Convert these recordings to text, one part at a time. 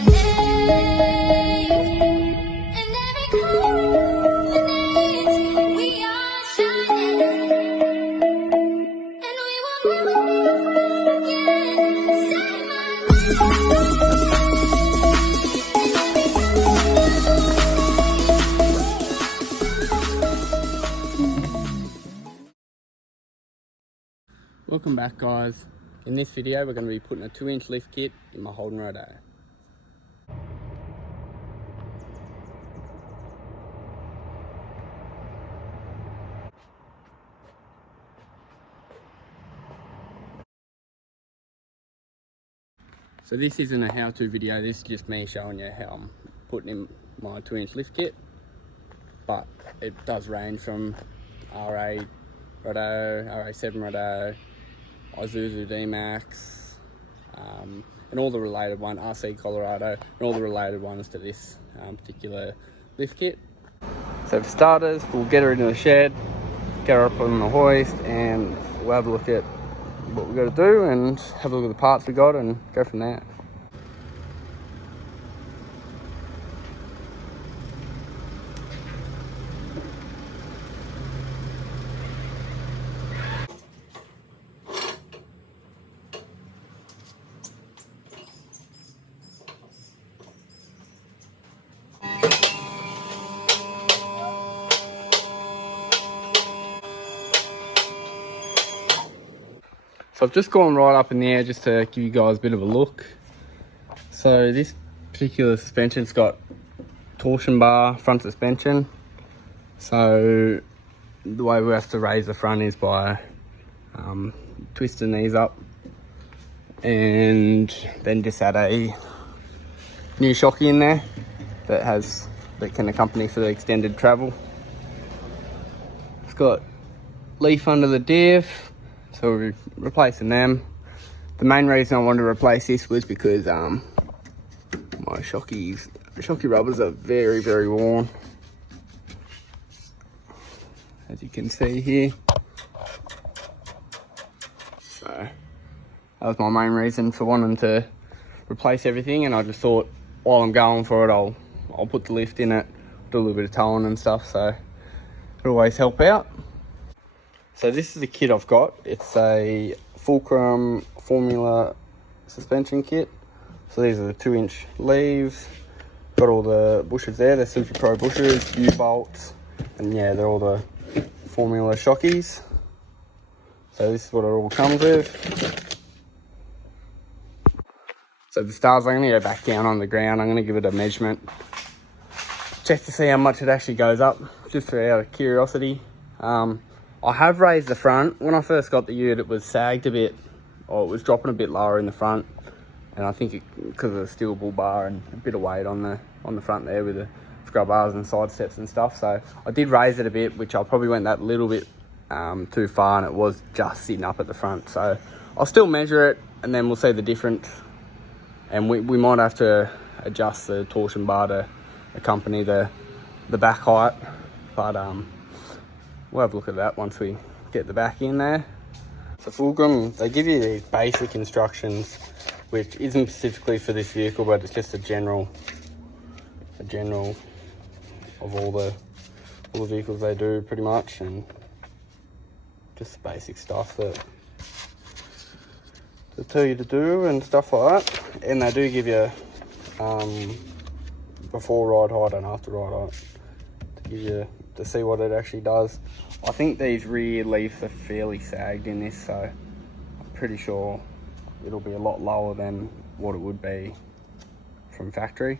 my name. And every culminates, we are shining. And we will never again. Say my Welcome back, guys. In this video we're going to be putting a 2-inch lift kit in my Holden Rodeo. So this isn't a how-to video, this is just me showing you how I'm putting in my 2-inch lift kit. But it does range from RA Rodeo, RA7 Rodeo, Isuzu Dmax, and all the related ones, RC Colorado, and all the related ones to this particular lift kit. So for starters, we'll get her into the shed, get her up on the hoist, and we'll have a look at what we've got to do and have a look at the parts we got and go from there. So I've just gone right up in the air just to give you guys a bit of a look. So this particular suspension's got torsion bar front suspension. So the way we have to raise the front is by twisting these up, and then just add a new shocky in there that can accompany for the extended travel. It's got leaf under the diff, so we're replacing them. The main reason I wanted to replace this was because my shocky rubbers are very, very worn, as you can see here. So that was my main reason for wanting to replace everything, and I just thought while I'm going for it, I'll put the lift in it, do a little bit of towing and stuff, so it'll always help out. So this is the kit I've got. It's a Fullcrum formula suspension kit. So these are the 2-inch leaves. Got all the bushers there. They're Super Pro bushers, U-bolts, and yeah, they're all the formula shockies. So this is what it all comes with. So the stars, I'm going to go back down on the ground. I'm going to give it a measurement, check to see how much it actually goes up, just for out of curiosity. I have raised the front. When I first got the ute, it was sagged a bit, or it was dropping a bit lower in the front, and I think because of the steel bull bar and a bit of weight on the front there with the scrub bars and side steps and stuff. So I did raise it a bit, which I probably went that little bit too far, and it was just sitting up at the front. So I'll still measure it, and then we'll see the difference, and we might have to adjust the torsion bar to accompany the back height, but we'll have a look at that once we get the back in there. So Fullcrum, they give you these basic instructions, which isn't specifically for this vehicle, but it's just a general of all the vehicles they do pretty much, and just the basic stuff that they tell you to do and stuff like that. And they do give you before ride height and after ride height to give you to see what it actually does. I think these rear leaves are fairly sagged in this, so I'm pretty sure it'll be a lot lower than what it would be from factory.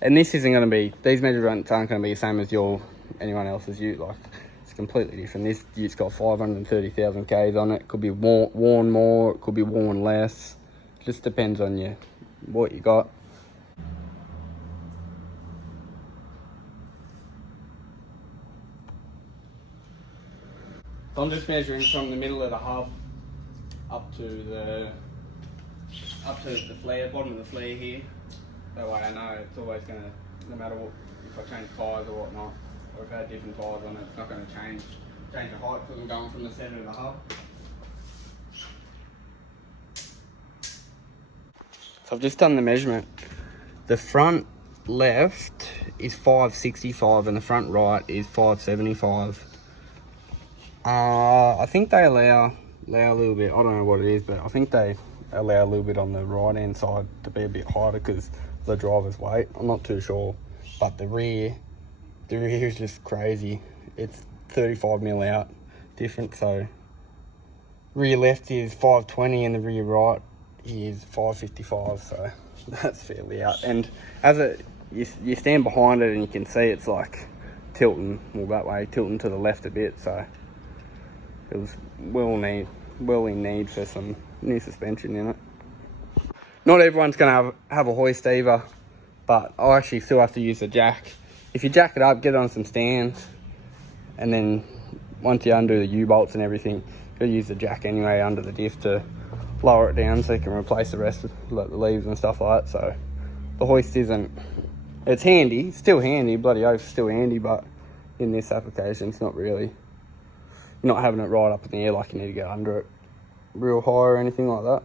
And this isn't going to be, these measurements aren't going to be the same as anyone else's ute. Like, it's completely different. This ute's got 530,000 Ks on it. Could be worn more, it could be worn less. Just depends on what you got. I'm just measuring from the middle of the hub up to the flare, bottom of the flare here. That way I know it's always going to, no matter what, if I change tyres or whatnot, or if I had different tyres on it, it's not going to change the height because I'm going from the centre of the hub. So I've just done the measurement, The front left is 565 and the front right is 575. I think they allow a little bit. I don't know what it is, but I think they allow a little bit on the right hand side to be a bit harder because of the driver's weight. I'm not too sure, but the rear is just crazy. It's 35mm out different, so rear left is 520 and the rear right is 555, so that's fairly out. And as you stand behind it and you can see it's like tilting, well that way, tilting to the left a bit, so it was well in need for some new suspension in it. Not everyone's gonna have a hoist either, but I actually still have to use the jack. If you jack it up, get it on some stands, and then once you undo the U-bolts and everything, you'll use the jack anyway under the diff to lower it down so you can replace the rest of the leaves and stuff like that. So the hoist it's handy, still handy, bloody oath, still handy, but in this application it's not really. You're not having it right up in the air like you need to get under it real high or anything like that.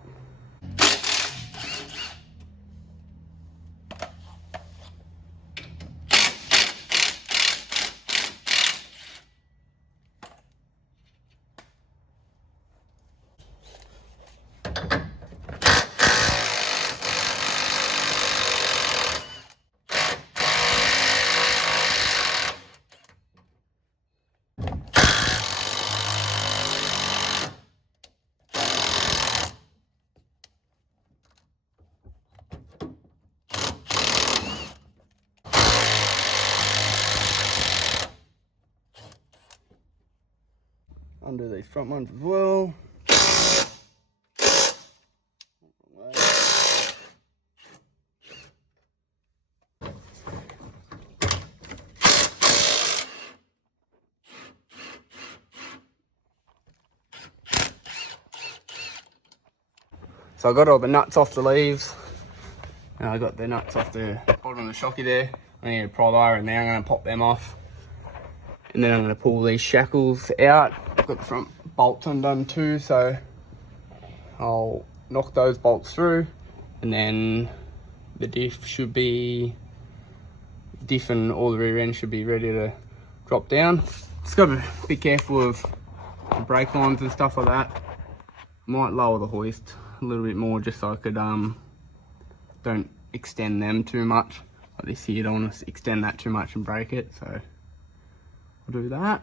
Undo these front ones as well. So I got all the nuts off the leaves. And I got the nuts off the bottom of the shocky there. I need to pry the wire in there. I'm going to pop them off. And then I'm going to pull these shackles out. I've got the front bolts undone too, so I'll knock those bolts through. And then the diff and all the rear end should be ready to drop down. Just got to be careful of the brake lines and stuff like that. Might lower the hoist a little bit more just so I could don't extend them too much. Like this here, don't want to extend that too much and break it, so I'll do that.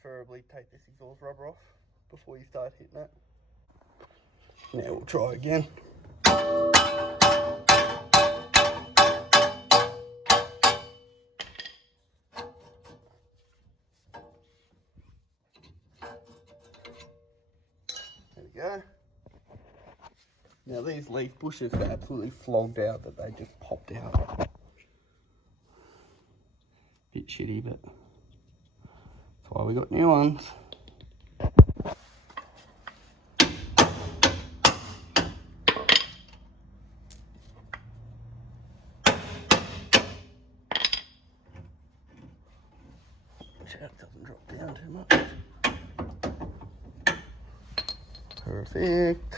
Preferably take this exhaust rubber off before you start hitting it. Now we'll try again. There we go. Now these leaf bushes are absolutely flogged out that they just popped out. Bit shitty, but that's why we got new ones. Check it doesn't drop down too much. Perfect.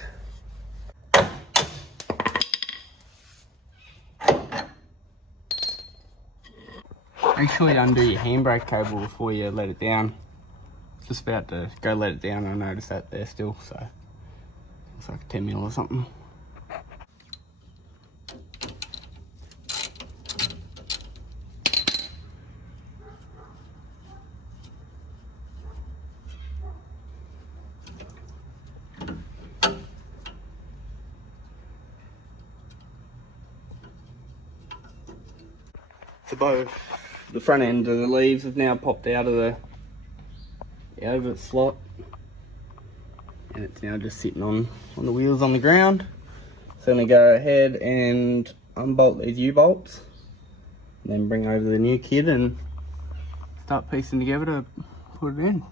Make sure you undo your handbrake cable before you let it down. Just about to go let it down, and I noticed that there still, so it's like 10 mil or something. So both the front end of the leaves have now popped out of the slot, and it's now just sitting on the wheels on the ground. So I'm gonna go ahead and unbolt these U-bolts, and then bring over the new kit and start piecing together to put it in.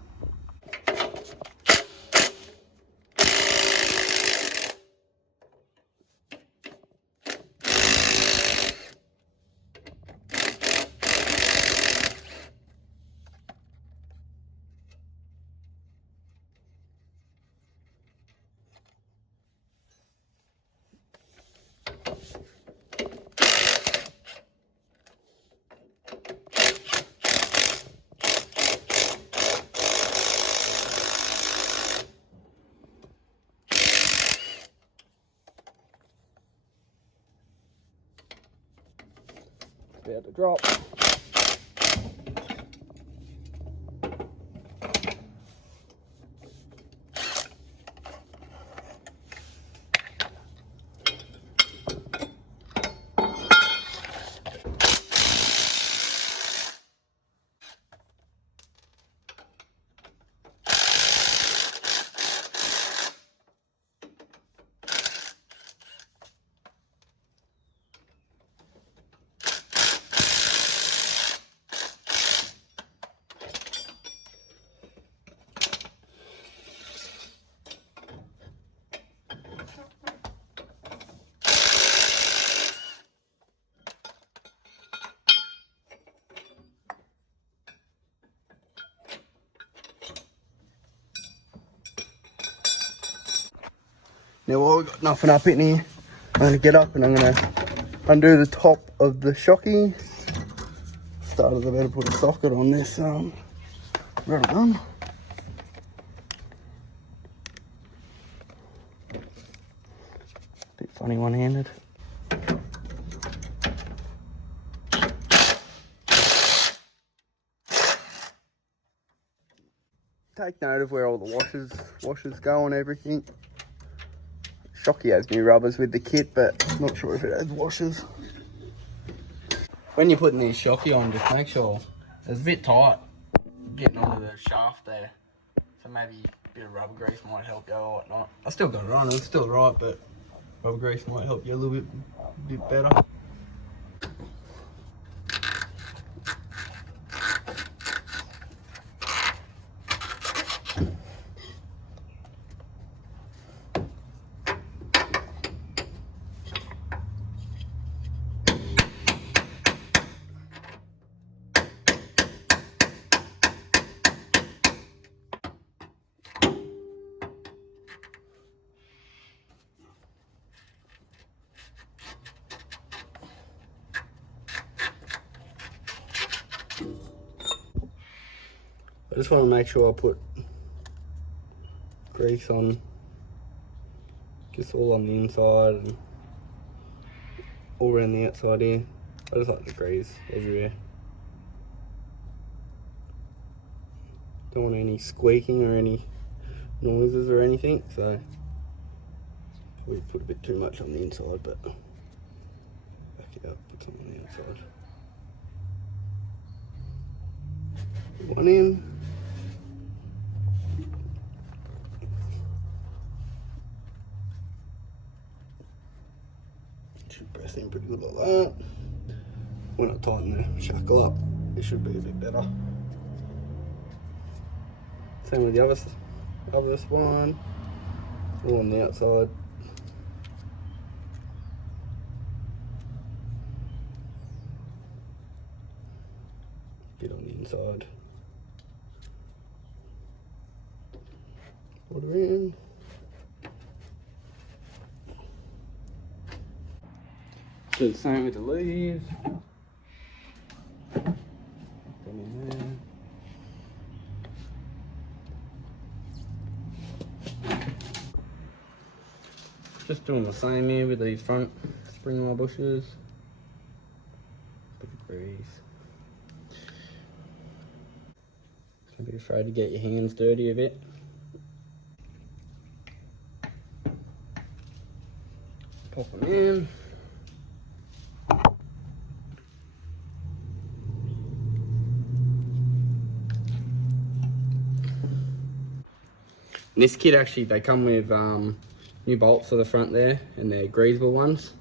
About to drop. Now while we've got nothing up in here, I'm going to get up and I'm going to undo the top of the shocky. Started about to put a socket on this rubber gun. Bit funny one-handed. Take note of where all the washers go and everything. Shocky has new rubbers with the kit, but I'm not sure if it has washers. When you're putting these shocky on, just make sure it's a bit tight getting onto the shaft there. So maybe a bit of rubber grease might help you or whatnot. I still got it on, it's still right, but rubber grease might help you a little bit better. I just want to make sure I put grease on, just all on the inside and all around the outside here. I just like the grease everywhere. Don't want any squeaking or any noises or anything, so we put a bit too much on the inside, but back it up, put some on the outside. One in. Should press in pretty good like that. When I tighten the shackle up, it should be a bit better. Same with the other one, all on the outside. Bit on the inside. Water in. Do the same with the leaves. Put them in there. Doing the same here with these front spring wire bushes. Bit of grease. Don't be afraid to get your hands dirty a bit. Pop them in. This kit actually, they come with new bolts for the front there, and they're greasable ones.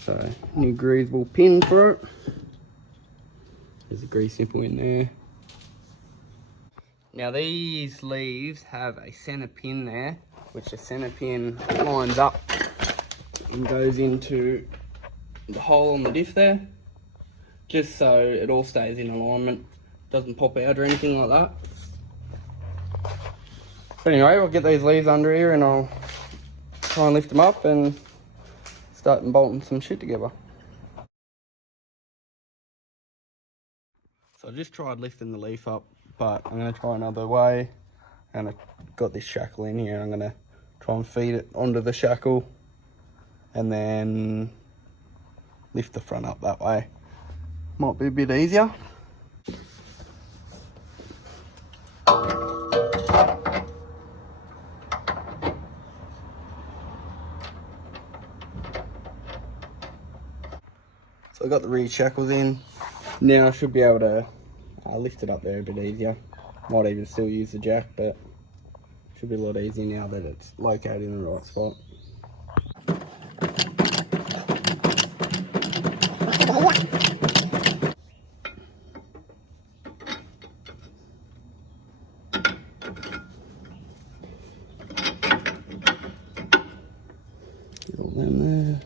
So, new greasable pin for it. There's a grease nipple in there. Now these leaves have a center pin there, which the center pin lines up and goes into the hole on the diff there, just so it all stays in alignment, doesn't pop out or anything like that. But anyway, I'll get these leaves under here and I'll try and lift them up and start bolting some shit together. So I just tried lifting the leaf up, but I'm going to try another way. And I've got this shackle in here. I'm going to try and feed it onto the shackle and then lift the front up that way. Might be a bit easier. So I got the rear shackles in. Now I should be able to lift it up there a bit easier. Might even still use the jack, but should be a lot easier now that it's located in the right spot. Get all them there.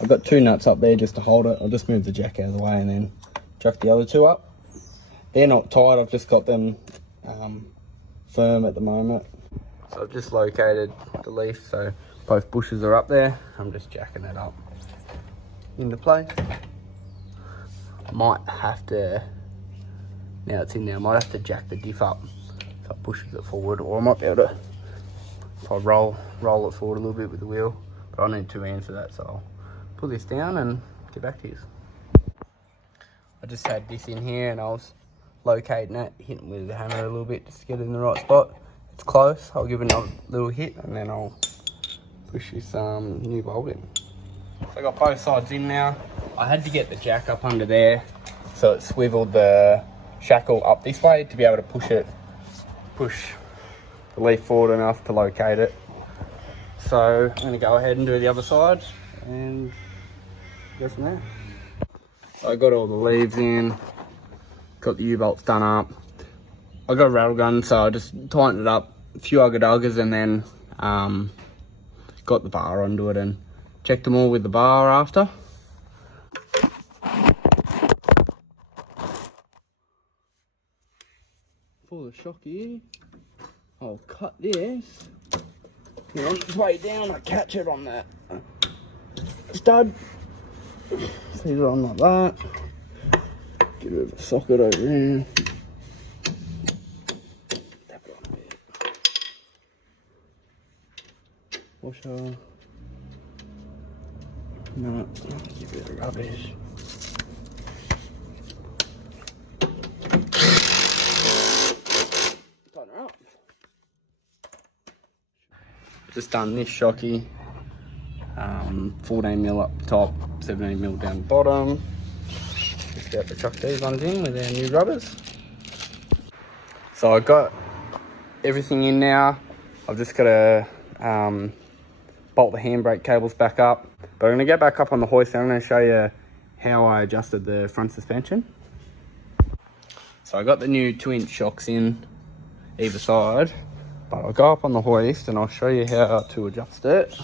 I've got two nuts up there just to hold it. I'll just move the jack out of the way and then chuck the other two up. They're not tight, I've just got them firm at the moment. So I've just located the leaf, so both bushes are up there. I'm just jacking it up into place. I might have to, now it's in there, I might have to jack the diff up so it pushes it forward, or I might be able to, if I roll it forward a little bit with the wheel, but I need two hands for that, so I'll put this down and get back to you. I just had this in here and I was locating it, hitting with the hammer a little bit just to get it in the right spot. It's close, I'll give it another little hit and then I'll push this new bolt in. So I got both sides in now. I had to get the jack up under there so it swiveled the shackle up this way to be able to push the leaf forward enough to locate it. So I'm gonna go ahead and do the other side and go from there. So I got all the leaves in, got the U-bolts done up. I got a rattle gun, so I just tightened it up, a few ugga-duggas, and then got the bar onto it and checked them all with the bar after. For the shocky, I'll cut this. And on its way down, I catch it on that stud. Feed it on like that. Get a bit of a socket over here. Tap it on a bit. Washer. No, give it a rubbish. Tighten her up. Just done this shocky. 14mm up top, 17mm down the bottom. Just about to chuck these ones in with our new rubbers. So I got everything in now. I've just got to bolt the handbrake cables back up. But I'm going to get back up on the hoist and I'm going to show you how I adjusted the front suspension. So I got the new 2-inch shocks in either side, but I'll go up on the hoist and I'll show you how to adjust it.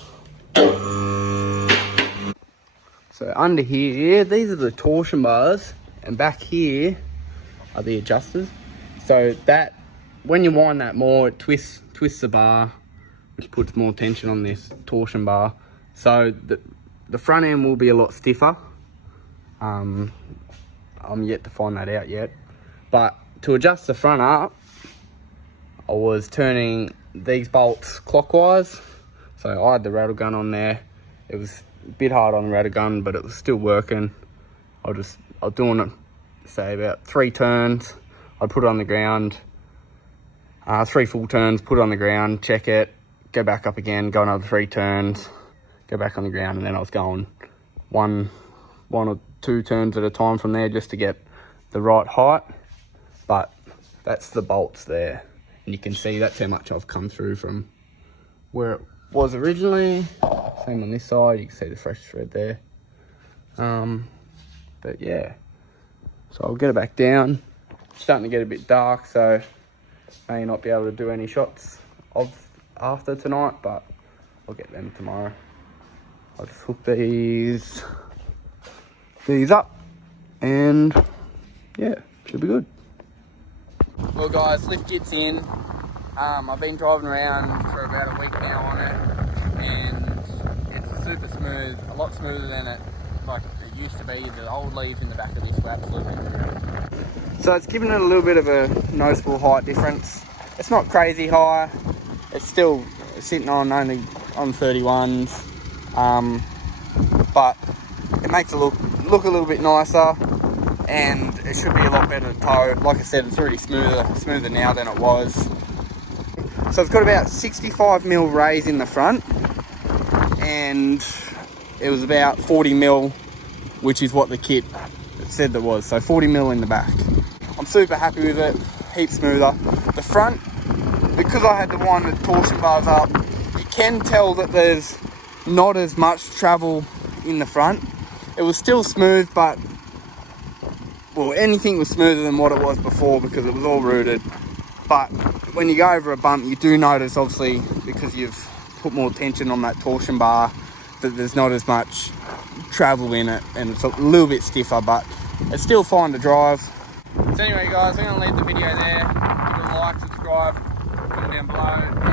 So under here, these are the torsion bars, and back here are the adjusters. So that, when you wind that more, it twists the bar which puts more tension on this torsion bar. So the front end will be a lot stiffer. I'm yet to find that out yet. But to adjust the front up, I was turning these bolts clockwise. So I had the rattle gun on there. It was a bit hard on the rattle gun, but it was still working. I was doing it, say about 3 turns. I'd put it on the ground, 3 full turns, put it on the ground, check it, go back up again, go another 3 turns, go back on the ground, and then I was going one or 2 turns at a time from there just to get the right height. But that's the bolts there, and you can see that's how much I've come through from where it was originally. Same on this side, you can see the fresh thread there. But yeah, so I'll get it back down. It's starting to get a bit dark, so may not be able to do any shots of after tonight, but I'll get them tomorrow. I'll just hook these up, and yeah, should be good. Well guys, lift kit's in. I've been driving around for about a week now on it, and it's super smooth, a lot smoother than it used to be. The old leaves in the back of this were absolutely rude. So it's given it a little bit of a noticeable height difference. It's not crazy high. It's still sitting on only on 31s, but it makes it look a little bit nicer, and it should be a lot better to tow. Like I said, it's already smoother now than it was. So it's got about 65mm raise in the front, and it was about 40mm, which is what the kit said there was. So 40mm in the back. I'm super happy with it, heaps smoother. The front, because I had to wind the torsion bars up, you can tell that there's not as much travel in the front. It was still smooth, but well, anything was smoother than what it was before because it was all rooted. But when you go over a bump, you do notice, obviously, because you've put more tension on that torsion bar, that there's not as much travel in it, and it's a little bit stiffer, but it's still fine to drive. So anyway guys, I'm going to leave the video there. Give it a like, subscribe, comment down below.